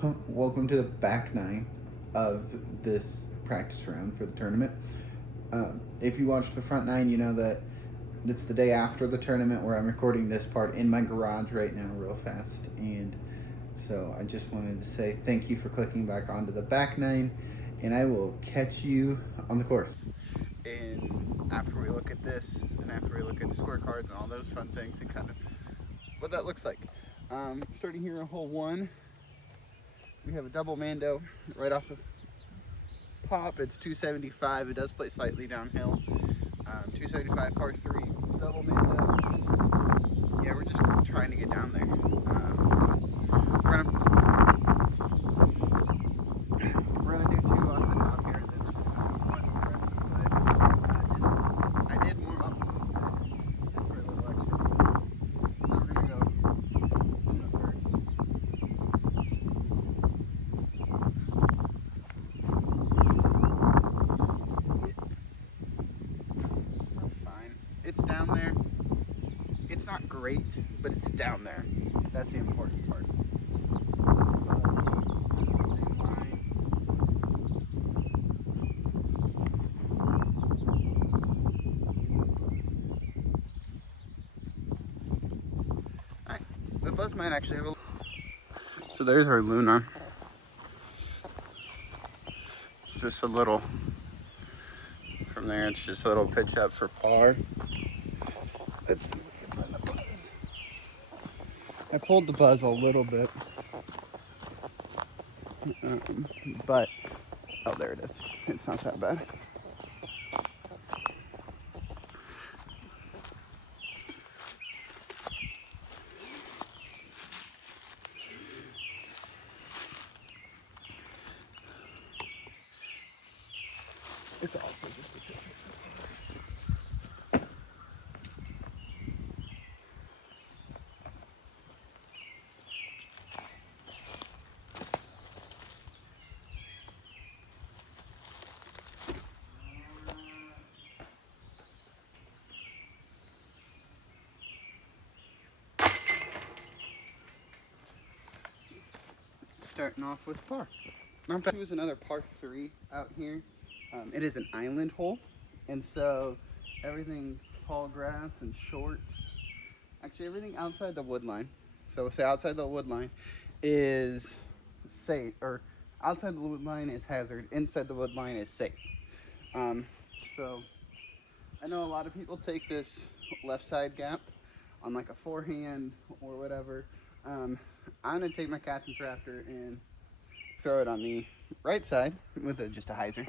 Welcome to the back nine of this practice round for the tournament. If you watched the front nine, you know that it's the day after the tournament where I'm recording this part in my garage right now, real fast. And so I just wanted to say thank you for clicking back onto the back nine, and I will catch you on the course. And after we look at this, and after we look at the scorecards and all those fun things, and kind of what that looks like. Starting here in hole one, we have a double mando right off the pop. It's 275. It does play slightly downhill. 275 par 3, double mando. Yeah, we're just trying to get down there. We're gonna do two off the top here, and then one. But I did warm up a little bit just for a little extra. So we're gonna go in the first. It's down there. It's not great, but it's down there. That's the important part. Alright, the buzz might actually have a... So there's our Luna. Just a little... From there, it's just a little pitch up for par. Let's see if we can find the buzz. I pulled the buzz a little bit. But, oh, there it is. It's not that bad. It's also just a picture. Starting off with par. Not bad. Here's another par 3 out here. It is an island hole, and so everything tall grass and short. Actually, everything outside the wood line. So we'll say outside the wood line is safe, or outside the wood line is hazard. Inside the wood line is safe. So I know a lot of people take this left side gap on like a forehand or whatever. I'm gonna take my captain's rafter and throw it on the right side with just a hyzer.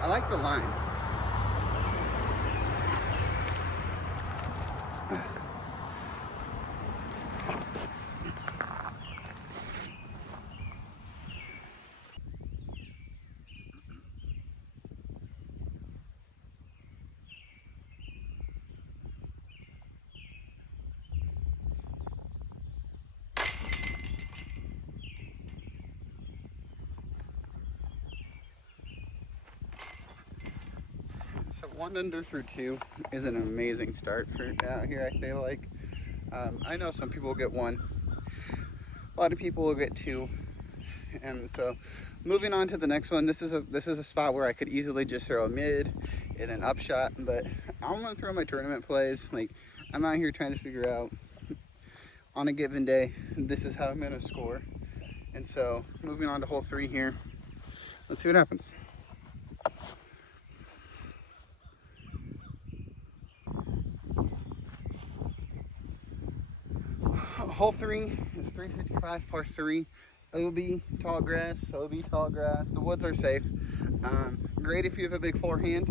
I like the line. So 1 under through 2 is an amazing start for out here, I feel like. I know some people will get 1. A lot of people will get 2. And so moving on to the next one, this is a spot where I could easily just throw a mid and an upshot, but I'm gonna throw my tournament plays. Like, I'm out here trying to figure out on a given day, this is how I'm gonna score. And so moving on to hole 3 here, let's see what happens. Hole 3 is 355 par 3. OB, tall grass, OB, tall grass. The woods are safe. Great if you have a big forehand.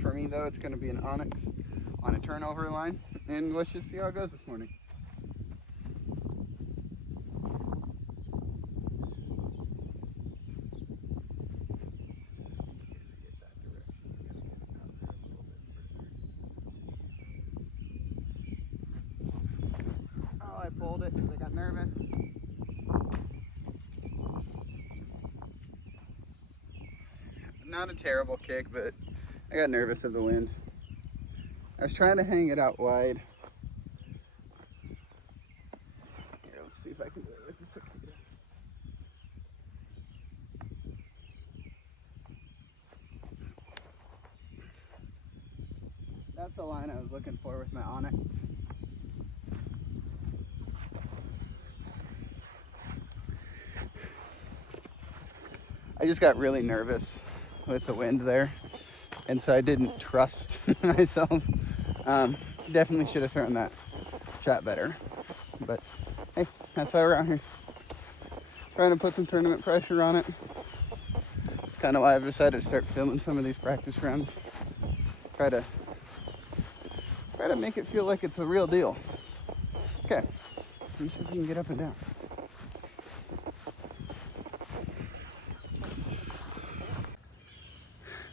For me though, it's gonna be an onyx on a turnover line. And let's just see how it goes this morning. Not a terrible kick, but I got nervous of the wind. I was trying to hang it out wide. Here, let's see if I can do it with the cicada. That's the line I was looking for with my onyx. I just got really nervous with the wind there, and so I didn't trust myself. Definitely should have thrown that shot better, but hey, that's why we're out here, trying to put some tournament pressure on it. It's kind of why I've decided to start filming some of these practice rounds. Try to make it feel like it's a real deal. Okay, let me see if you can get up and down.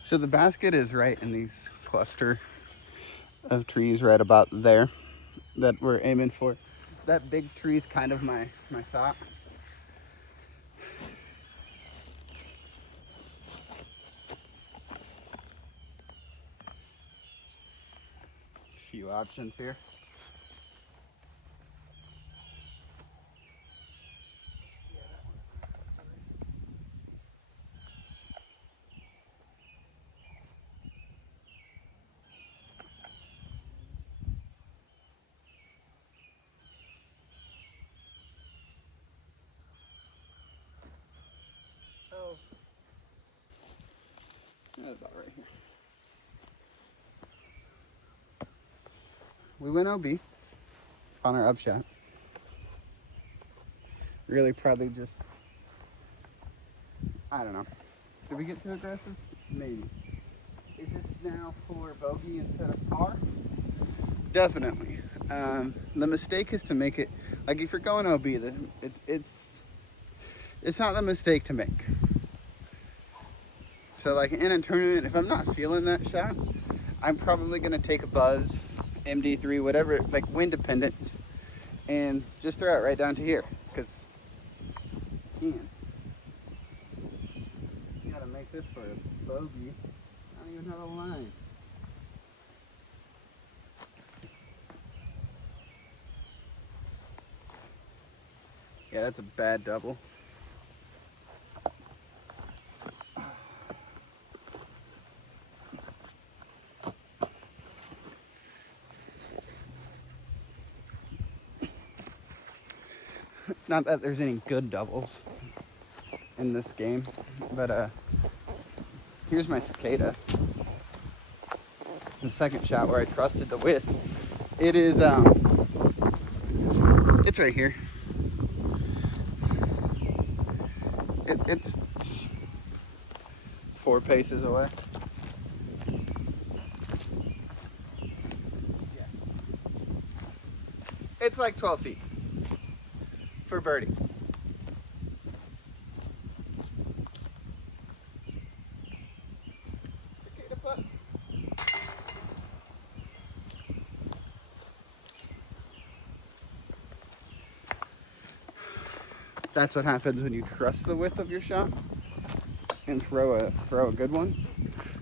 So the basket is right in these cluster of trees right about there that we're aiming for. That big tree is kind of my thought. A few options here. Oh, that's about right here. We went OB on our upshot. Really probably just, I don't know. Did we get too aggressive? Maybe. Is this now for bogey instead of par? Definitely. The mistake is to make it, like if you're going OB, it's not the mistake to make. So like in a tournament, if I'm not feeling that shot, I'm probably gonna take a buzz, MD3, whatever, like wind dependent, and just throw it right down to here, because you gotta make this for a bogey. I don't even have a line. Yeah, that's a bad double. Not that there's any good doubles in this game, but here's my cicada. The second shot where I trusted the width. It is, it's right here. It's 4 paces away. Yeah. It's like 12 feet for birdie. Cicada putt. That's what happens when you trust the width of your shot and throw a good one,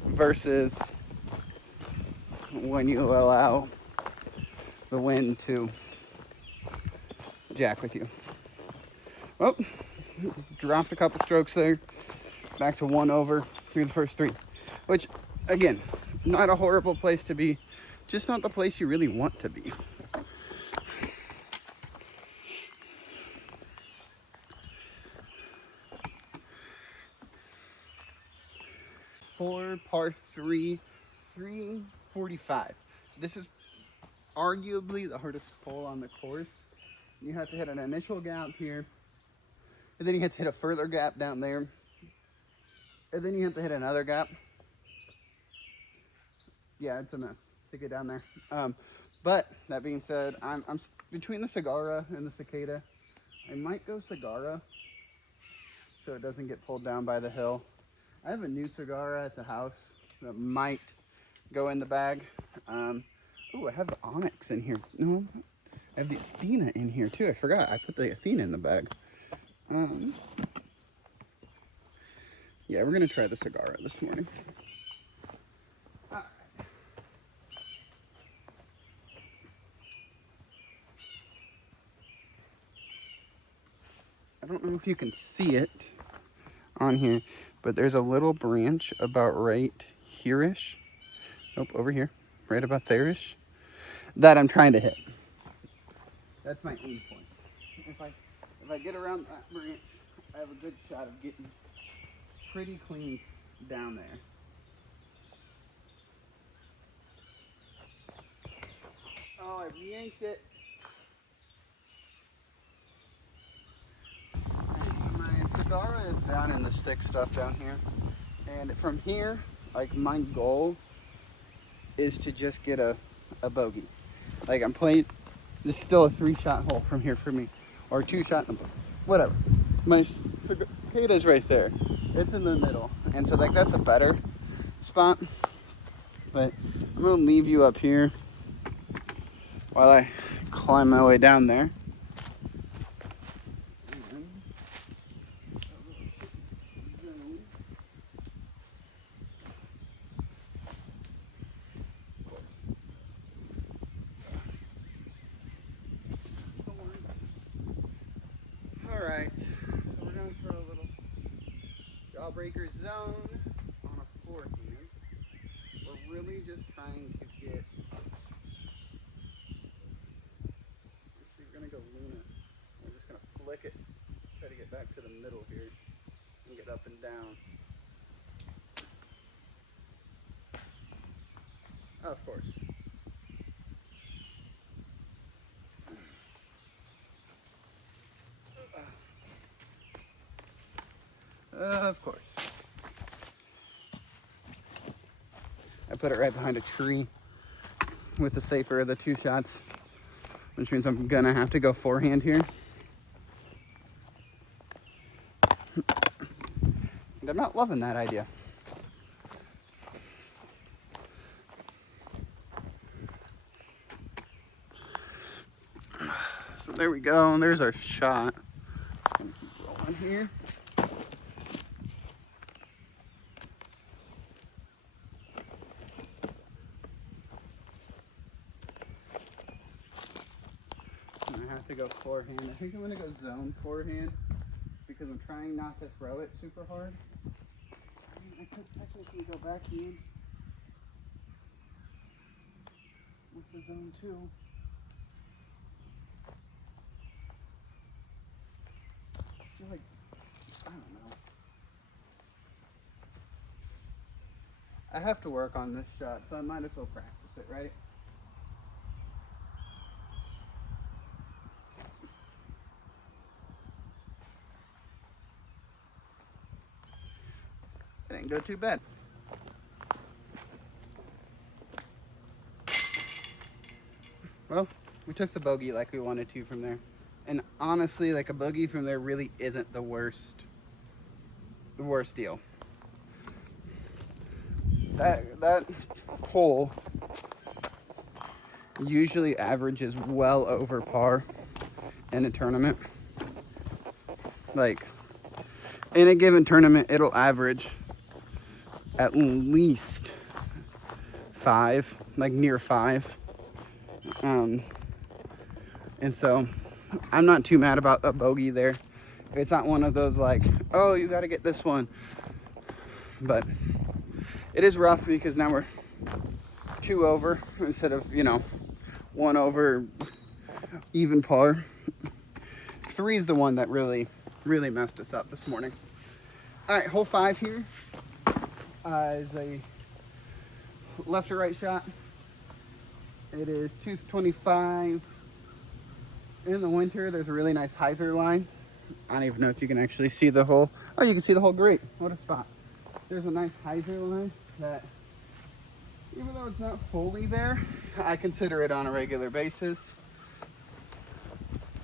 versus when you allow the wind to jack with you. Oh, dropped a couple strokes there. Back to 1 over through the first 3, which again, not a horrible place to be, just not the place you really want to be. Par 3, 345. This is arguably the hardest hole on the course. You have to hit an initial gap here, and then you have to hit a further gap down there, and then you have to hit another gap. Yeah, it's a mess to get down there. But that being said, I'm between the Sagara and the Cicada. I might go Sagara so it doesn't get pulled down by the hill. I have a new Sagara at the house that might go in the bag. Oh, I have the onyx in here. No, I have the Athena in here too. I forgot. I put the Athena in the bag. Yeah, we're gonna try the Cigarra this morning. I don't know if you can see it on here, but there's a little branch about right here-ish. Nope, over here. Right about there-ish. That I'm trying to hit. That's my aim point. If I get around that branch, I have a good shot of getting pretty clean down there. Oh, I've yanked it. My Cigarra is down in this thick stuff down here. And from here, like my goal is to just get a bogey. Like I'm playing, there's still a 3-shot hole from here for me. Or 2-shot, whatever. My Cigarra's right there. It's in the middle. And so like that's a better spot. But I'm gonna leave you up here while I climb my way down there. Alright, so we're gonna throw a little jawbreaker zone on a forehand. We're really just trying to get, actually we're gonna go Luna. We're just gonna flick it, try to get back to the middle here and get up and down. Oh, of course. Of course. I put it right behind a tree with the safer of the 2 shots, which means I'm gonna have to go forehand here. And I'm not loving that idea. So there we go, and there's our shot. Gonna keep rolling here. I have to go forehand. I think I'm gonna go zone forehand because I'm trying not to throw it super hard. I mean, I could technically go backhand with the zone too. I feel like, I don't know. I have to work on this shot, so I might as well practice it, right? It didn't go too bad. Well, we took the bogey like we wanted to from there. And honestly, like a bogey from there really isn't the worst deal. That hole usually averages well over par in a tournament. Like in a given tournament, it'll average at least 5, like near 5. And so I'm not too mad about a bogey there. It's not one of those like, oh, you got to get this one. But it is rough because now we're 2 over instead of, 1 over even par. 3 is the one that really messed us up this morning. All right, hole 5 here is a left to right shot. It is 225. In the winter, there's a really nice hyzer line. I don't even know if you can actually see the hole. Oh, you can see the hole. Great. What a spot. There's a nice hyzer line that, even though it's not fully there, I consider it on a regular basis.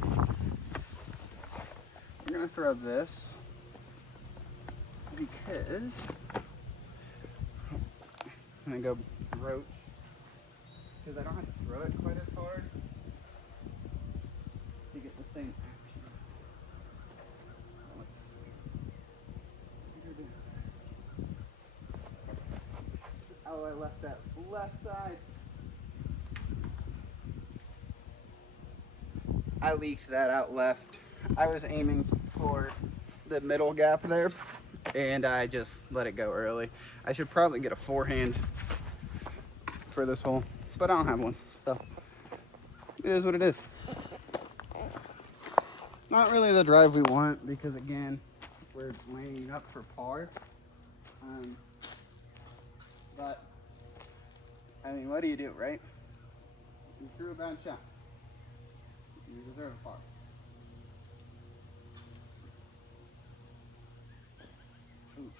I'm going to throw this because I'm going to go roach because I don't have to throw it quite as hard. same action. Let's see. Oh, I left that left side. I leaked that out left. I was aiming for the middle gap there, and I just let it go early. I should probably get a forehand for this hole, but I don't have one, so it is what it is. Not really the drive we want because, again, we're laying up for par. But, I mean, what do you do, right? You threw a bad shot. You deserve a par. Ooh,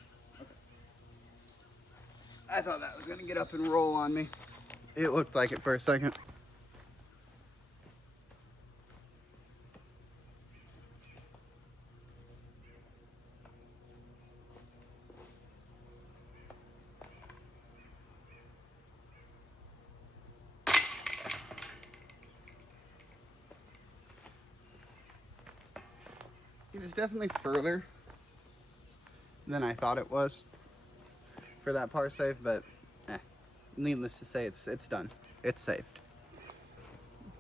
okay. I thought that was going to get up and roll on me. It looked like it for a second. It was definitely further than I thought it was for that par save, but needless to say, it's done. It's saved.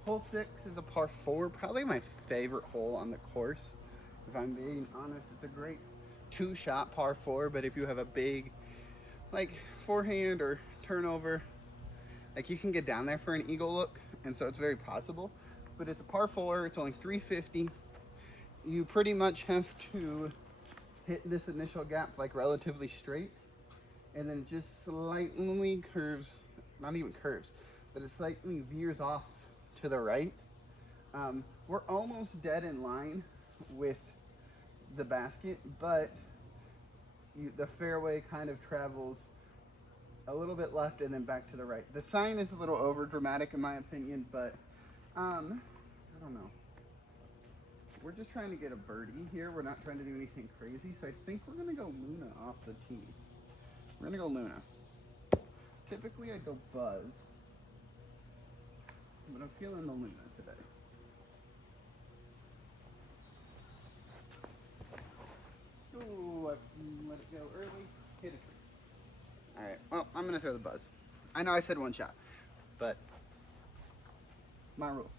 Hole 6 is a par 4, probably my favorite hole on the course. If I'm being honest, it's a great 2-shot par 4, but if you have a big, like, forehand or turnover, like, you can get down there for an eagle look, and so it's very possible. But it's a par 4, it's only 350. You pretty much have to hit this initial gap like relatively straight, and then just slightly curves, not even curves, but it slightly veers off to the right. We're almost dead in line with the basket, but the fairway kind of travels a little bit left and then back to the right. The sign is a little over dramatic in my opinion, but I don't know. We're just trying to get a birdie here. We're not trying to do anything crazy, so I think we're gonna go Luna off the tee. We're gonna go Luna. Typically I go Buzz, but I'm feeling the Luna today. Ooh, I let it go early. Hit a tree. All right, well, I'm gonna throw the Buzz. I know I said 1 shot, but my rules.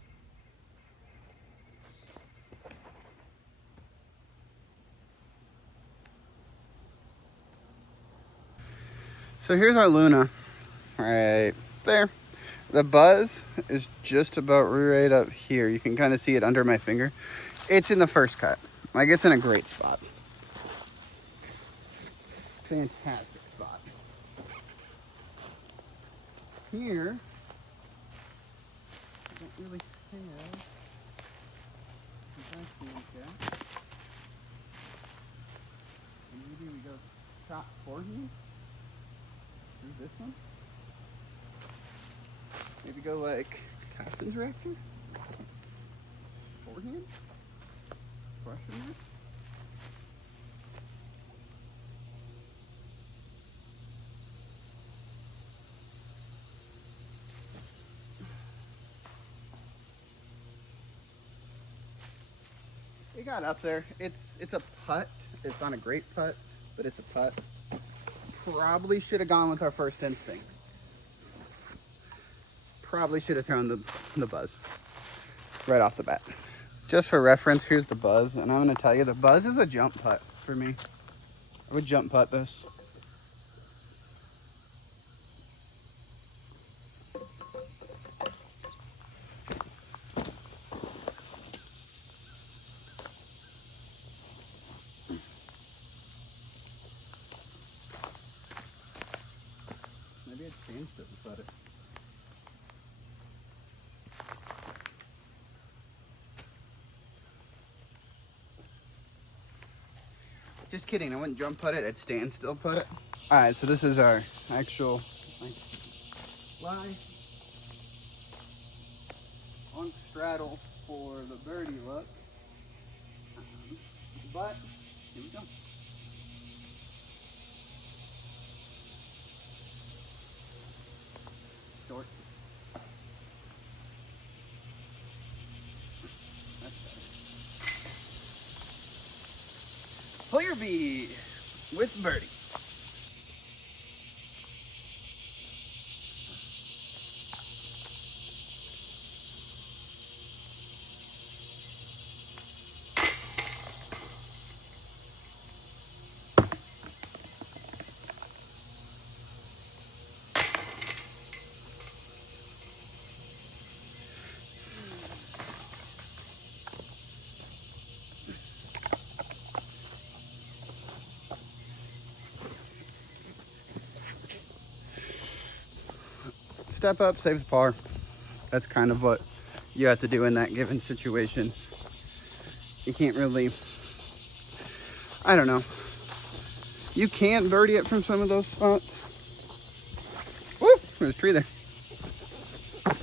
So here's our Luna, right there. The Buzz is just about right up here. You can kind of see it under my finger. It's in the first cut. Like, it's in a great spot. Fantastic spot. Here, I don't really have the backhand gap. And maybe we go shot forehand through this one. Maybe go like captain's reactor. Forehand? Question mark? It got up there. It's a putt. It's not a great putt, but it's a putt. Probably should have gone with our first instinct. Probably should have thrown the Buzz right off the bat. Just for reference, here's the Buzz, and I'm going to tell you the Buzz is a jump putt for me. I would jump putt this. Maybe it changed it and putt it. Just kidding, I wouldn't jump putt it, I'd stand still putt it. All right, so this is our actual lie on straddle for the birdie look. But here we go. Short. That's better. Irby with birdie. Step up, save the par. That's kind of what you have to do in that given situation. You can't really, I don't know. You can birdie it from some of those spots. Woo, there's a tree there.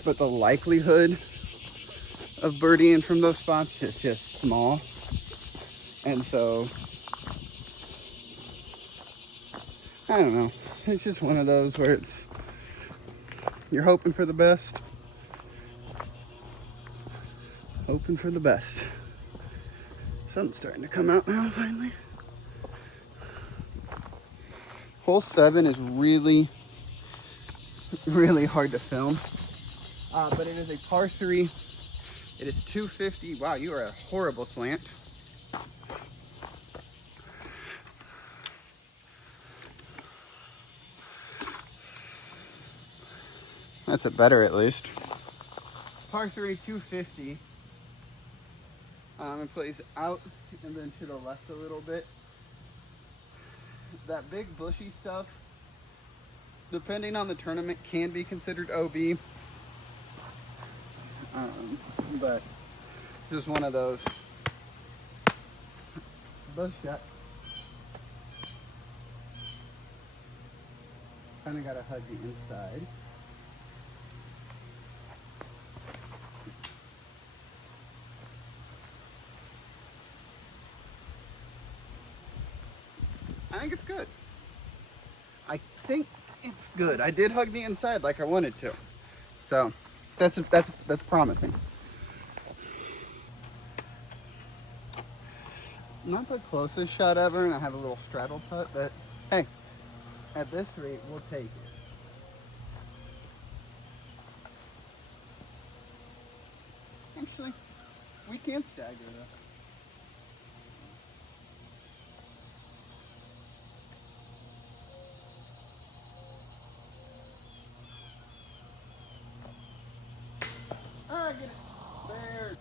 But the likelihood of birdieing from those spots is just small. And so, I don't know. It's just one of those where you're hoping for the best. Hoping for the best. Sun's starting to come out now, finally. Hole 7 is really, really hard to film. But it is a par 3. It is 250. Wow, you are a horrible slant. That's a better at least. Par 3, 250. It plays out and then to the left a little bit. That big bushy stuff, depending on the tournament, can be considered OB. But this is one of those bush shots. Kind of got to hug the inside. I think it's good. I think it's good. I did hug the inside like I wanted to. So that's promising. Not the closest shot ever, and I have a little straddle putt, but hey, at this rate, we'll take it. Actually, we can stagger this. Get it. There.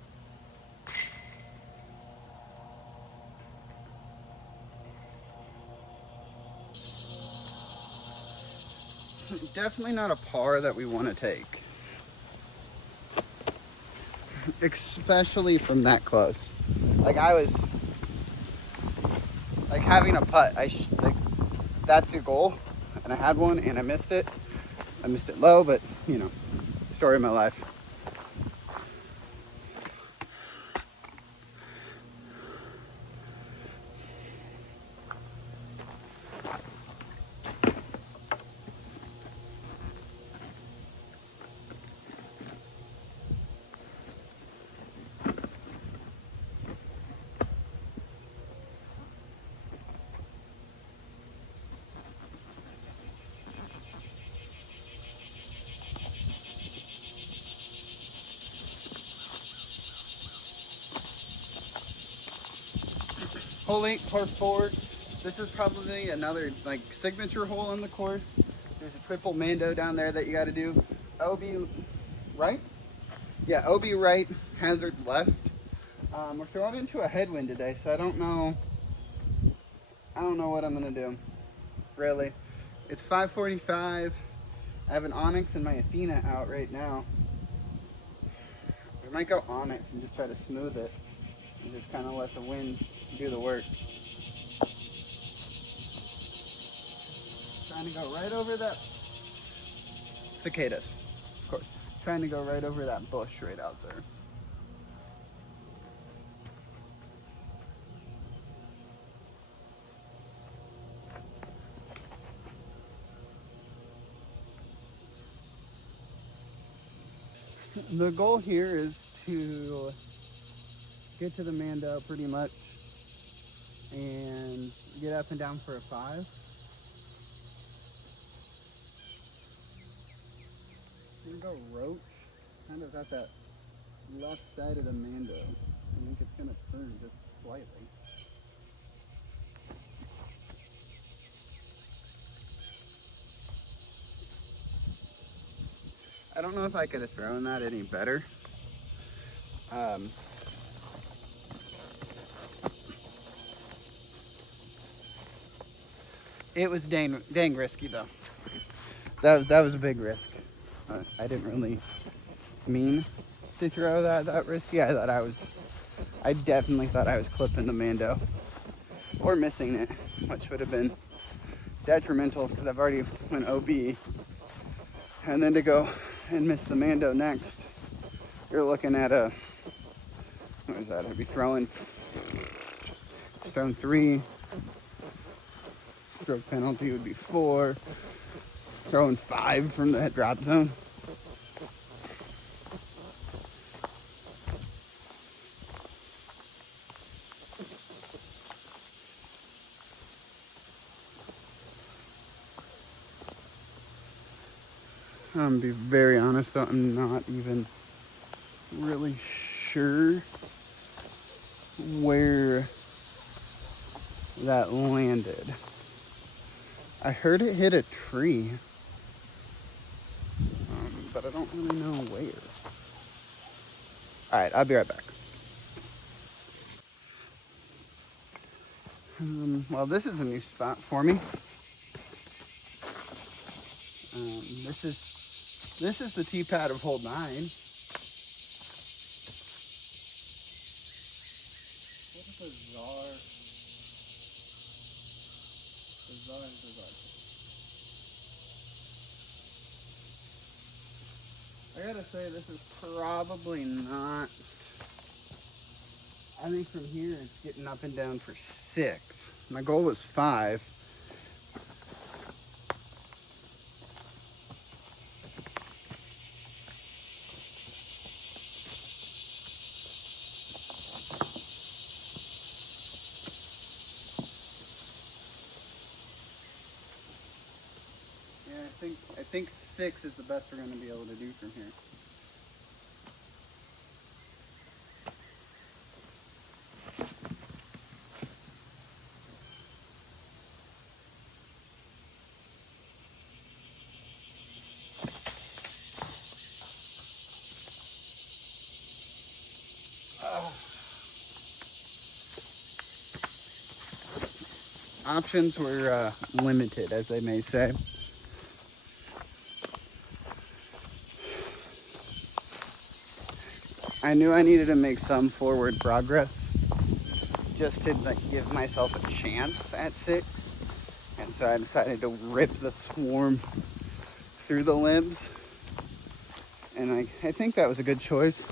Definitely not a par that we want to take. Especially from that close. Like I was like having a putt. Like that's the goal. And I had one and I missed it. I missed it low, but you know, story of my life. Hole 8, par 4. This is probably another like signature hole on the course. There's a triple Mando down there that you got to do. OB right? Yeah, OB right, hazard left. We're throwing into a headwind today, so I don't know what I'm gonna do. Really, it's 5:45. I have an Onyx and my Athena out right now. We might go Onyx and just try to smooth it and just kind of let the wind do the work. Trying to go right over that cicadas, of course. Trying to go right over that bush right out there. The goal here is to get to the Mando pretty much and get up and down for a 5. I'm gonna go roach, kind of at that left side of the Mando. I think it's gonna turn just slightly. I don't know if I could have thrown that any better. It was dang risky though. That was a big risk. I didn't really mean to throw that risky. I definitely thought I was clipping the Mando or missing it, which would have been detrimental because I've already went OB. And then to go and miss the Mando next, you're looking at what is that? I'd be throwing 3. Stroke penalty would be 4. Throwing 5 from the drop zone. I'm gonna be very honest though, I'm not even really sure where that landed. I heard it hit a tree, but I don't really know where. All right, I'll be right back. Well, this is a new spot for me. This is the tee pad of hole 9. What a bizarre. I gotta say, this is probably not. I think from here it's getting up and down for 6. My goal was 5. Yeah, I think 6 is the best we're gonna be able to do from here. Options were limited, as they may say. I knew I needed to make some forward progress just to give myself a chance at 6. And so I decided to rip the swarm through the limbs. And I think that was a good choice.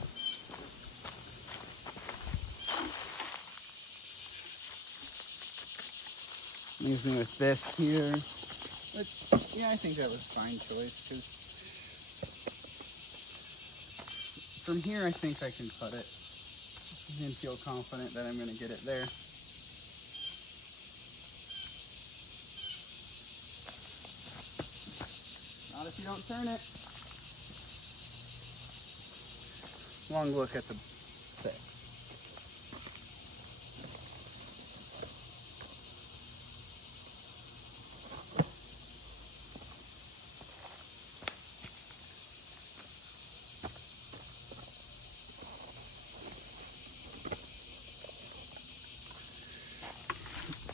Leaves me with this here. But yeah, I think that was a fine choice because from here I think I can cut it and feel confident that I'm going to get it there. Not if you don't turn it. Long look at the 6.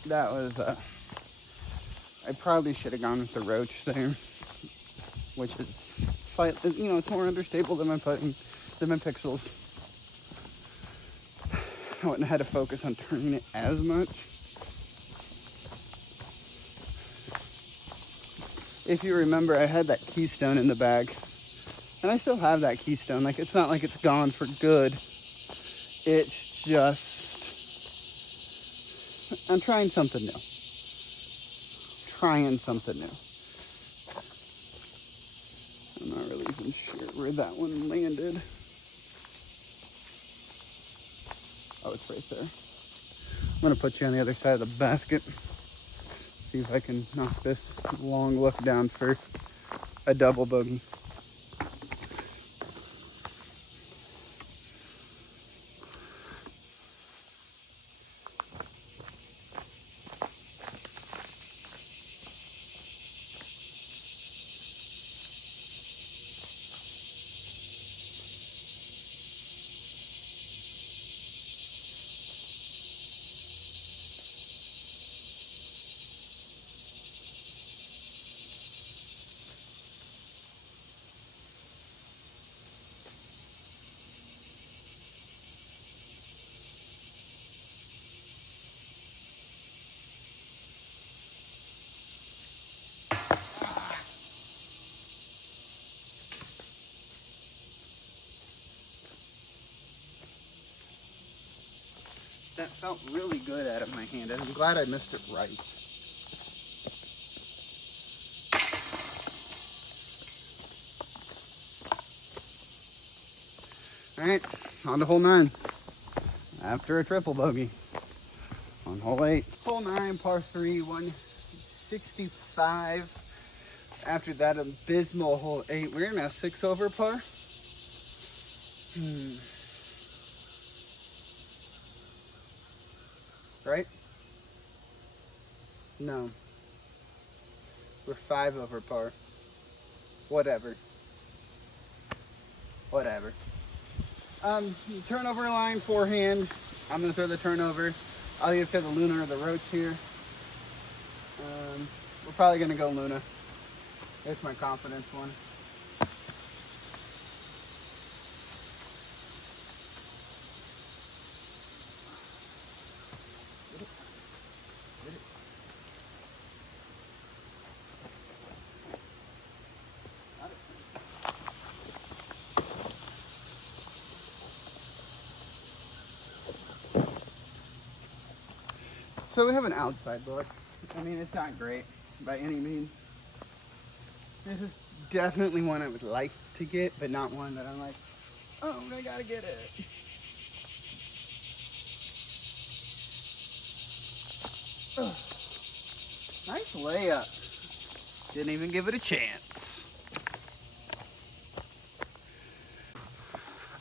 That was, I probably should have gone with the roach there, which is slightly, it's more understable than my pixels. I wouldn't have had to focus on turning it as much. If you remember, I had that keystone in the bag, and I still have that keystone. Like, it's not like it's gone for good. It's just, I'm trying something new. I'm not really even sure where that one landed. Oh, it's right there. I'm gonna put you on the other side of the basket. See if I can knock this long look down for a double bogey. That felt really good out of my hand. I'm glad I missed it right. All right, on to hole 9. After a triple bogey on hole 8. Hole 9, par 3, 165. After that abysmal hole 8, we're in a 6 over par. Right? No. We're 5 over par. Whatever. Turnover line, forehand. I'm going to throw the turnover. I'll either throw the Luna or the Roach here. We're probably going to go Luna. It's my confidence one. So we have an outside look. I mean, it's not great by any means. This is definitely one I would like to get, but not one that I'm like, oh, I gotta get it. Ugh. Nice layup. Didn't even give it a chance.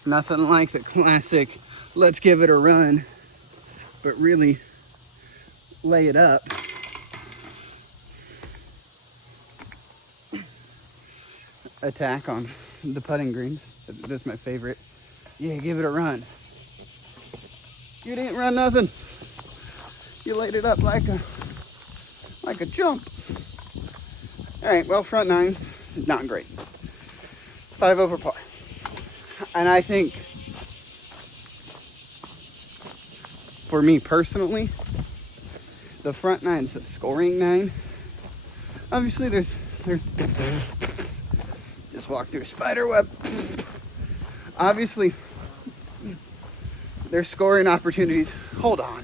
Nothing like the classic, let's give it a run, but really lay it up. Attack on the putting greens. That's my favorite. Yeah, give it a run. You didn't run nothing. You laid it up like a jump. All right, well, front 9, not great. 5 over par. And I think, for me personally, the front 9's the scoring 9. Obviously, there's just walk through a spider web. Obviously, there's scoring opportunities. Hold on.